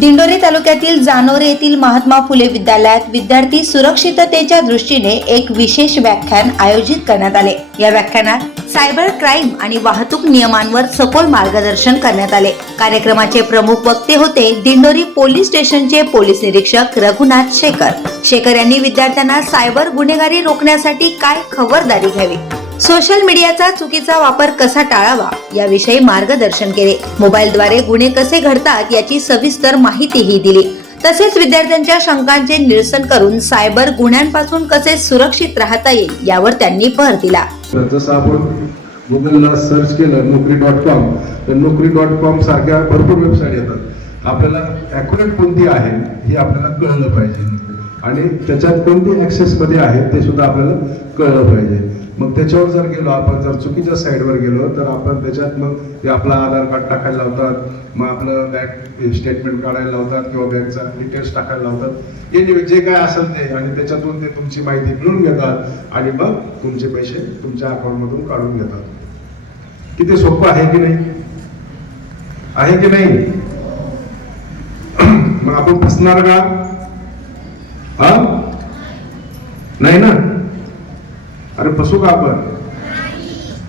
दिंडोरी तालुक्यातील जानोरे येथील महात्मा फुले विद्यालयात विद्यार्थी सुरक्षिततेच्या दृष्टीने एक विशेष व्याख्यान आयोजित करण्यात आले. या व्याख्यानात सायबर क्राईम आणि वाहतूक नियमांवर सखोल मार्गदर्शन करण्यात आले. कार्यक्रमाचे प्रमुख वक्ते होते दिंडोरी पोलीस स्टेशनचे पोलीस निरीक्षक रघुनाथ शेखर. शेखर यांनी विद्यार्थ्यांना सायबर गुन्हेगारी रोखण्यासाठी काय खबरदारी घ्यावी? सोशल मीडियाचा चुकीचा वापर कसा टाळावा याविषयी मार्गदर्शन केले. मोबाईलद्वारे गुन्हे कसे घडतात याची सविस्तर माहितीही दिली. तसेच विद्यार्थ्यांच्या शंकांचे निरसन करून सायबर गुन्ह्यांपासून कसे सुरक्षित राहता येईल यावर त्यांनी भर दिला. जसं आपण गुगलला सर्च केलं नोकरी डॉट कॉम तर नोकरी डॉट कॉम सारख्या भरपूर वेबसाईट येतात. आपल्याला ॲक्युरेट कोणती आहे हे आपल्याला कळलं पाहिजे. आणि त्याच्यात कोणती ॲक्सेसमध्ये आहे ते सुद्धा आपल्याला कळलं पाहिजे. मग त्याच्यावर जर गेलो आपण जर चुकीच्या साईडवर गेलो तर आपण त्याच्यात मग ते आपला आधार कार्ड टाकायला लावतात मग आपलं बँक स्टेटमेंट काढायला लावतात किंवा बँकचा डिटेल्स टाकायला लावतात. हे जे काय असेल ते आणि त्याच्यातून ते तुमची माहिती मिळून घेतात आणि मग तुमचे पैसे तुमच्या अकाउंटमधून काढून घेतात. किती सोपं आहे की नाही? आहे की नाही? मग आपण फसणार का हा नाही ना? अरे फसू का आपण?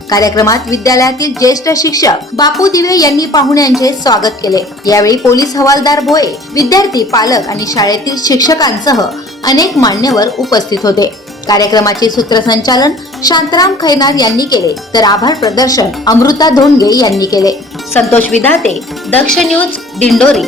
कार्यक्रमात विद्यालयातील ज्येष्ठ शिक्षक बापू दिवे यांनी पाहुण्यांचे स्वागत केले. यावेळी पोलीस हवालदार भोये विद्यार्थी पालक आणि शाळेतील शिक्षकांसह अनेक मान्यवर उपस्थित होते. कार्यक्रमाचे सूत्रसंचालन शांताराम खैनार यांनी केले तर आभार प्रदर्शन अमृता धोंडगे यांनी केले. संतोष विधाते दक्ष न्यूज दिंडोरी.